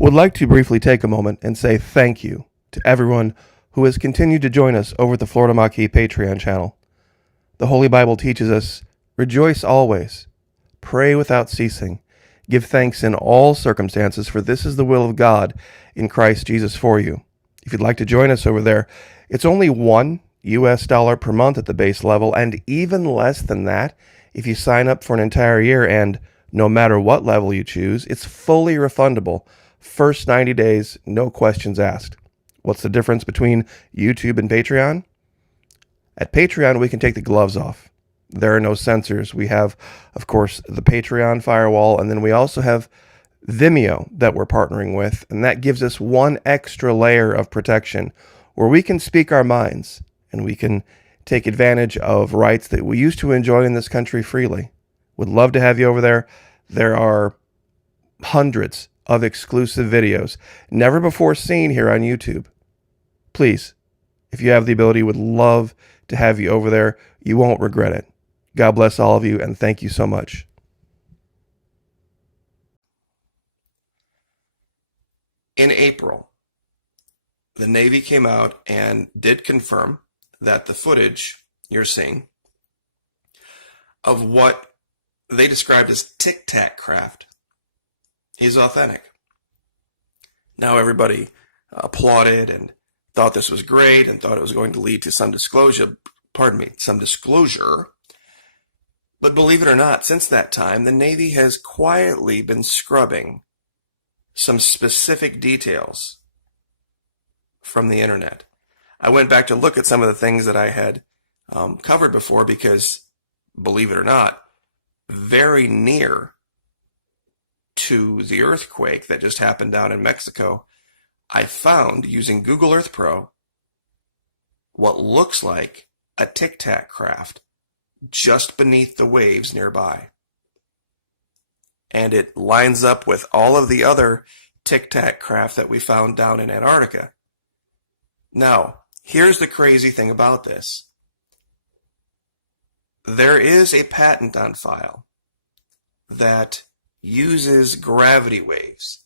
Would like to briefly take a moment and say thank you to everyone who has continued to join us over at the Florida Maquis Patreon channel. The Holy Bible teaches us, rejoice always, pray without ceasing, give thanks in all circumstances, for this is the will of God in Christ Jesus for you. If you'd like to join us over there, it's only $1 per month at the base level, and even less than that if you sign up for an entire year, and no matter what level you choose, it's fully refundable. First 90 days, no questions asked. What's the difference between YouTube and Patreon? At Patreon, we can take the gloves off. There are no censors. We have, of course, the Patreon firewall, and then we also have Vimeo that we're partnering with, and that gives us one extra layer of protection where we can speak our minds and we can take advantage of rights that we used to enjoy in this country freely. Would love to have you over there. There are hundreds of exclusive videos never before seen here on YouTube. Please, if you have the ability, would love to have you over there. You won't regret it. God bless all of you, and thank you so much. In April, the Navy came out and did confirm that the footage you're seeing of what they described as Tic Tac Craft is authentic. Now everybody applauded and thought this was great and thought it was going to lead to some disclosure. But believe it or not, since that time, the Navy has quietly been scrubbing some specific details from the internet. I went back to look at some of the things that I had covered before because, believe it or not, very near to the earthquake that just happened down in Mexico, I found, using Google Earth Pro, what looks like a Tic Tac craft just beneath the waves nearby. And it lines up with all of the other Tic Tac craft that we found down in Antarctica. Now, here's the crazy thing about this. There is a patent on file that uses gravity waves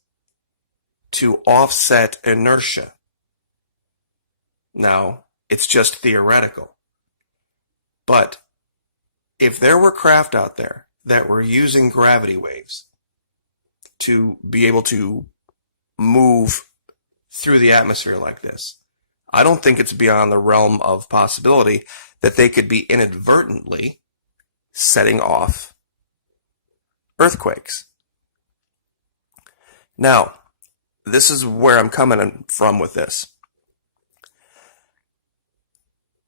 to offset inertia. Now, it's just theoretical. But if there were craft out there that were using gravity waves to be able to move through the atmosphere like this, I don't think it's beyond the realm of possibility that they could be inadvertently setting off earthquakes. Now, this is where I'm coming from with this.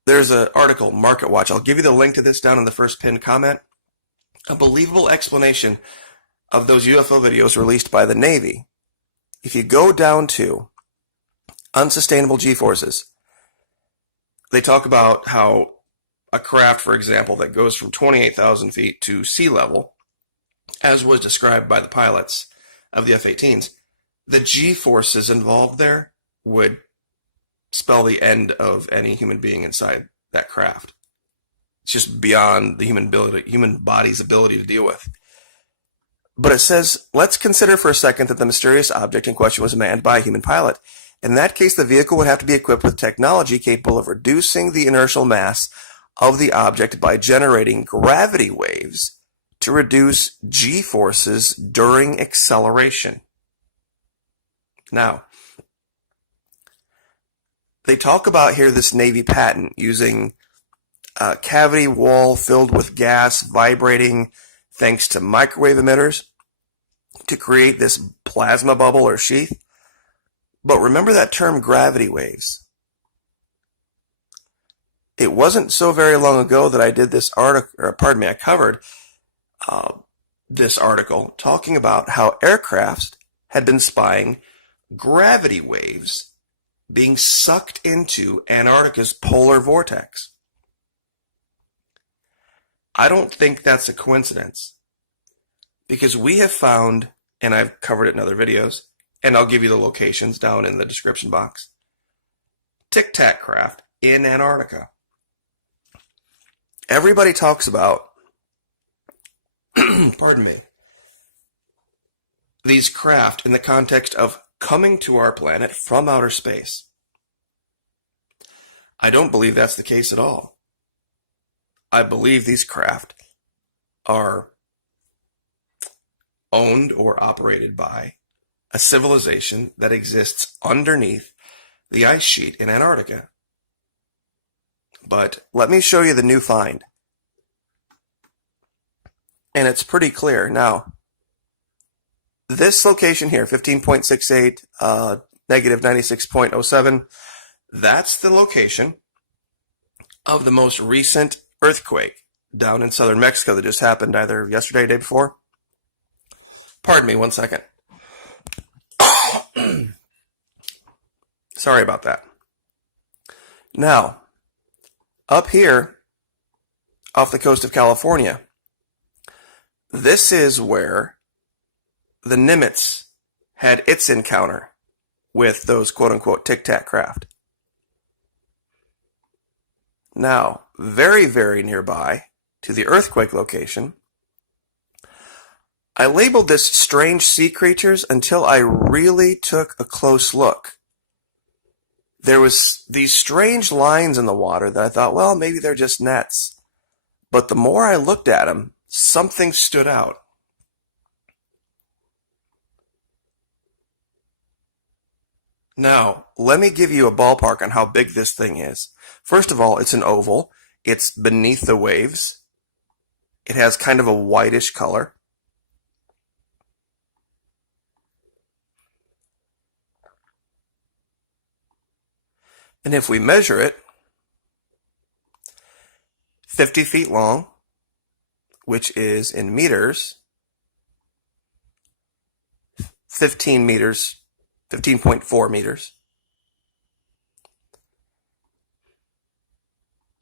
There's an article, Market Watch. I'll give you the link to this down in the first pinned comment. A believable explanation of those UFO videos released by the Navy. If you go down to unsustainable G-forces, they talk about how a craft, for example, that goes from 28,000 feet to sea level, as was described by the pilots of the F-18s, the G-forces involved there would spell the end of any human being inside that craft. It's just beyond the human body's ability to deal with. But it says, let's consider for a second that the mysterious object in question was manned by a human pilot. In that case, the vehicle would have to be equipped with technology capable of reducing the inertial mass of the object by generating gravity waves to reduce G-forces during acceleration. Now, they talk about here this Navy patent using a cavity wall filled with gas vibrating thanks to microwave emitters to create this plasma bubble or sheath. But remember that term gravity waves. It wasn't so very long ago that I did this article, I covered this article talking about how aircraft had been spying gravity waves being sucked into Antarctica's polar vortex. I don't think that's a coincidence, because we have found, and I've covered it in other videos, and I'll give you the locations down in the description box, Tic Tac craft in Antarctica. Everybody talks about, pardon me, these craft in the context of coming to our planet from outer space. I don't believe that's the case at all. I believe these craft are owned or operated by a civilization that exists underneath the ice sheet in Antarctica. But let me show you the new find. And it's pretty clear. Now, this location here, 15.68, negative 96.07, that's the location of the most recent earthquake down in southern Mexico that just happened either yesterday or the day before. Pardon me 1 second. Sorry about that. Now, up here off the coast of California, this is where the Nimitz had its encounter with those quote-unquote tic-tac craft. Now, very, very nearby to the earthquake location, I labeled this strange sea creatures until I really took a close look. There was these strange lines in the water that I thought, well, maybe they're just nets. But the more I looked at them, something stood out. Now, let me give you a ballpark on how big this thing is. First of all, it's an oval. It's beneath the waves. It has kind of a whitish color. And if we measure it, 50 feet long, which is in meters, 15 meters, 15.4 meters.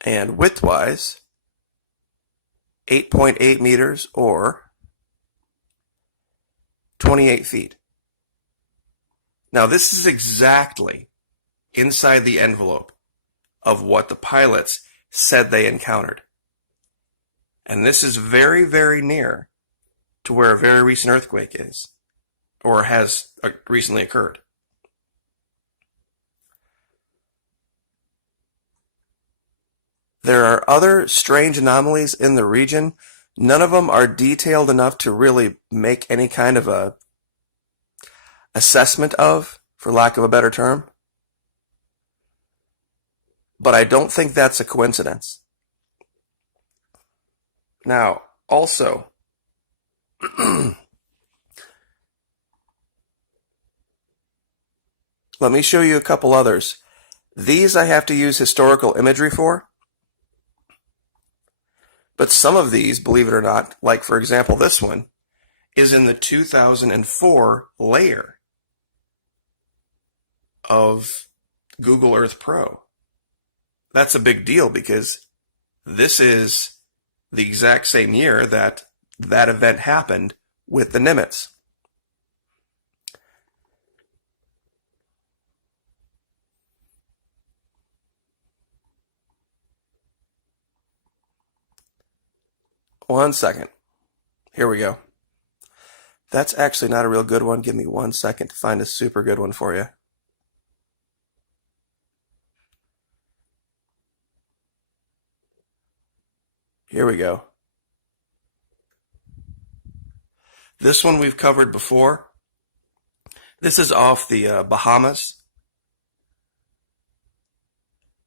And width-wise, 8.8 meters or 28 feet. Now, this is exactly inside the envelope of what the pilots said they encountered. And this is very, very near to where a very recent earthquake is, or has recently occurred. There are other strange anomalies in the region. None of them are detailed enough to really make any kind of a assessment of, for lack of a better term. But I don't think that's a coincidence. Now, also, let me show you a couple others. These I have to use historical imagery for. But some of these, believe it or not, like for example this one, is in the 2004 layer of Google Earth Pro. That's a big deal because this is the exact same year that that event happened with the Nimitz. One second. Here we go. That's actually not a real good one. Give me 1 second to find a super good one for you. Here we go. This one we've covered before. This is off the Bahamas.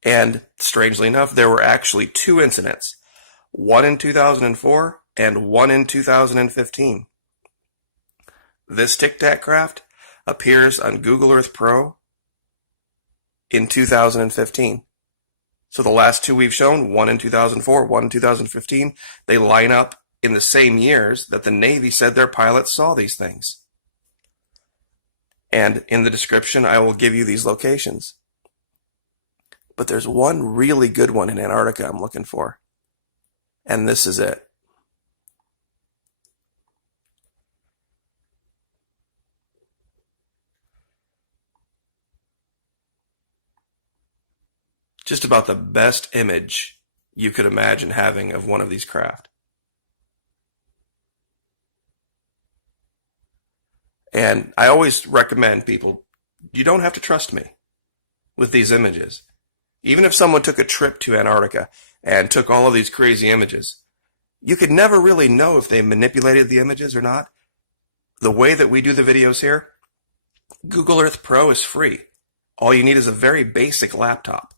And strangely enough, there were actually two incidents. One in 2004 and one in 2015. This tic-tac craft appears on Google Earth Pro in 2015. So the last two we've shown, one in 2004, one in 2015, they line up in the same years that the Navy said their pilots saw these things. And in the description, I will give you these locations. But there's one really good one in Antarctica I'm looking for. And this is it. Just about the best image you could imagine having of one of these craft. And I always recommend people You don't have to trust me with these images. Even if someone took a trip to Antarctica and took all of these crazy images, you could never really know if they manipulated the images or not. The way that we do the videos here, Google Earth Pro is free. All you need is a very basic laptop.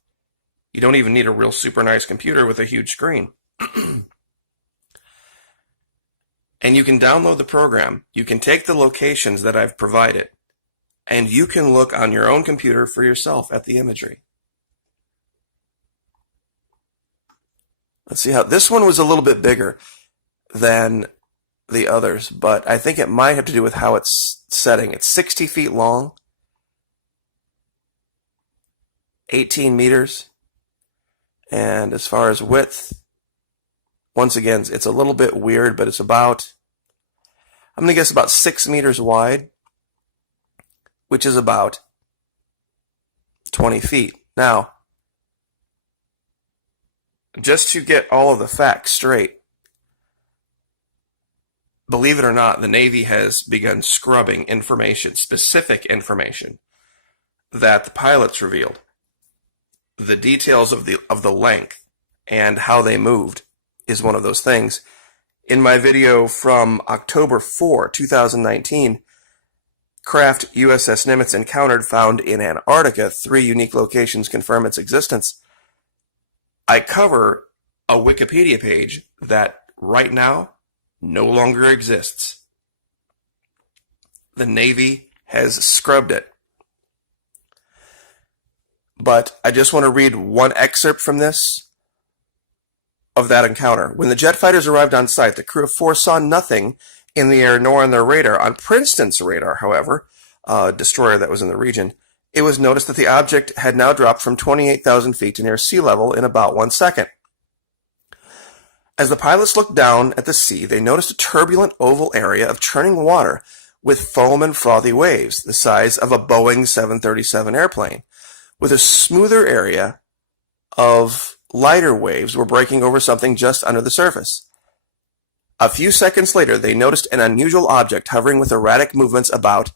You don't even need a real super nice computer with a huge screen. And you can download the program. You can take the locations that I've provided, and you can look on your own computer for yourself at the imagery. Let's see how this one was a little bit bigger than the others, but I think it might have to do with how it's setting. It's 60 feet long, 18 meters, and as far as width, once again, it's a little bit weird, but it's about, I'm going to guess about 6 meters wide, which is about 20 feet. Now, just to get all of the facts straight, believe it or not, the Navy has begun scrubbing information, specific information, that the pilots revealed. The details of the length and how they moved is one of those things. In my video from October 4, 2019, craft USS Nimitz encountered found in Antarctica, 3 unique locations confirm its existence. I cover a Wikipedia page that right now no longer exists. The Navy has scrubbed it. But I just want to read one excerpt from this, of that encounter. When the jet fighters arrived on site, the crew of 4 saw nothing in the air nor on their radar. On Princeton's radar, however, a destroyer that was in the region, it was noticed that the object had now dropped from 28,000 feet to near sea level in about 1 second. As the pilots looked down at the sea, they noticed a turbulent oval area of churning water with foam and frothy waves, the size of a Boeing 737 airplane, with a smoother area of lighter waves were breaking over something just under the surface. A few seconds later, they noticed an unusual object hovering with erratic movements about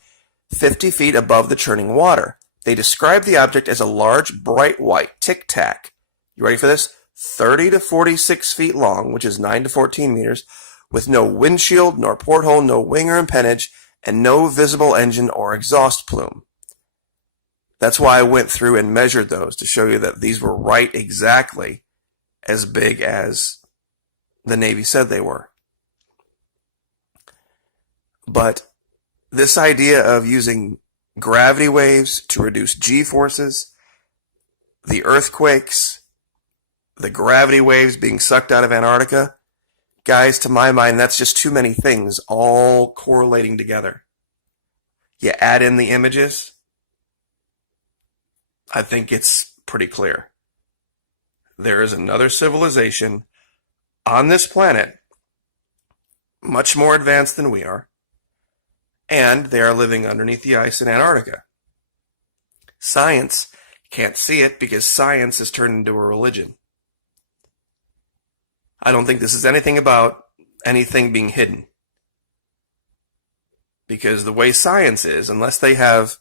50 feet above the churning water. They described the object as a large, bright white tic-tac. You ready for this? 30 to 46 feet long, which is 9 to 14 meters, with no windshield, nor porthole, no wing or empennage, and no visible engine or exhaust plume. That's why I went through and measured those to show you that these were right exactly as big as the Navy said they were. But this idea of using gravity waves to reduce G-forces, the earthquakes, the gravity waves being sucked out of Antarctica, guys, to my mind, that's just too many things all correlating together. You add in the images, I think it's pretty clear. There is another civilization on this planet, much more advanced than we are, and they are living underneath the ice in Antarctica. Science can't see it because science has turned into a religion. I don't think this is anything about anything being hidden. Because the way science is, unless they have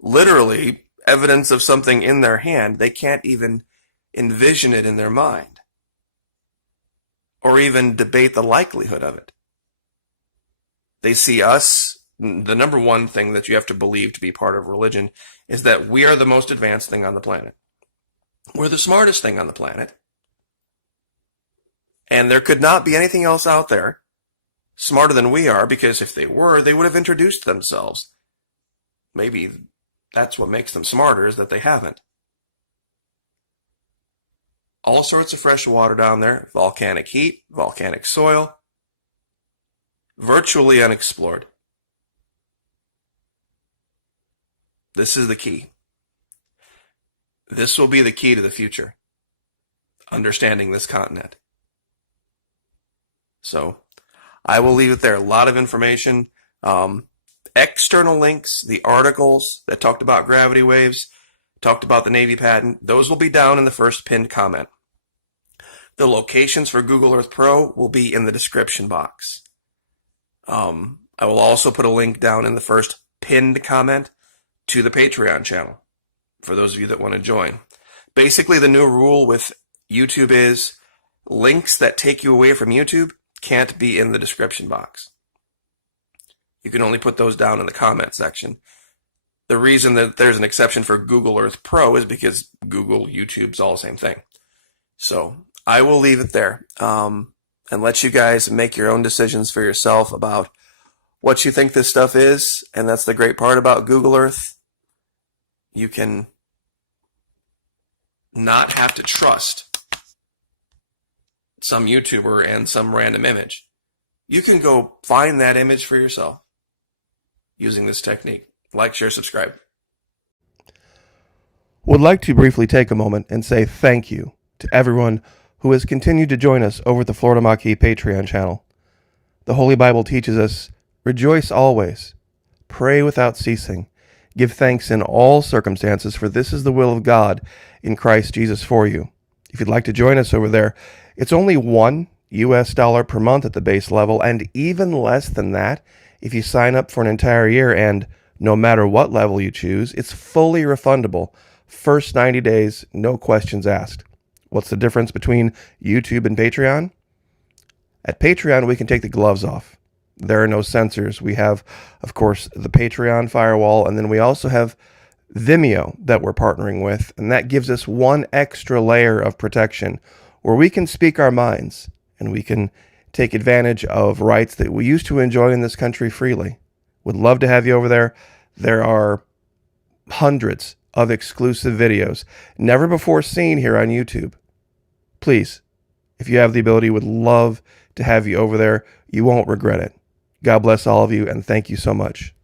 literally evidence of something in their hand, they can't even envision it in their mind or even debate the likelihood of it. They see us, the number one thing that you have to believe to be part of religion is that we are the most advanced thing on the planet. We're the smartest thing on the planet. And there could not be anything else out there smarter than we are, because if they were, they would have introduced themselves. Maybe that's what makes them smarter, is that they haven't. All sorts of fresh water down there, volcanic heat, volcanic soil, virtually unexplored. This is the key. This will be the key to the future, understanding this continent. So I will leave it there. A lot of information. External links, the articles that talked about gravity waves, talked about the Navy patent, those will be down in the first pinned comment. The locations for Google Earth Pro will be in the description box. I will also put a link down in the first pinned comment to the Patreon channel for those of you that want to join. Basically, the new rule with YouTube is links that take you away from YouTube can't be in the description box. You can only put those down in the comment section. The reason that there's an exception for Google Earth Pro is because Google, YouTube's all the same thing. So I will leave it there and let you guys make your own decisions for yourself about what you think this stuff is. And that's the great part about Google Earth. You can not have to trust some YouTuber and some random image. You can go find that image for yourself using this technique. Like, share, subscribe. Would like to briefly take a moment and say thank you to everyone who has continued to join us over at the Florida Maquis Patreon channel. The Holy Bible teaches us, rejoice always, pray without ceasing, give thanks in all circumstances, for this is the will of God in Christ Jesus for you. If you'd like to join us over there, it's only $1 per month at the base level, and even less than that if you sign up for an entire year, and no matter what level you choose, it's fully refundable. First 90 days, no questions asked. What's the difference between YouTube and Patreon? At Patreon, we can take the gloves off. There are no censors. We have, of course, the Patreon firewall, and then we also have Vimeo that we're partnering with, and that gives us one extra layer of protection where we can speak our minds and we can take advantage of rights that we used to enjoy in this country freely. Would love to have you over there. There are hundreds of exclusive videos never before seen here on YouTube. Please, if you have the ability, would love to have you over there. You won't regret it. God bless all of you, and thank you so much.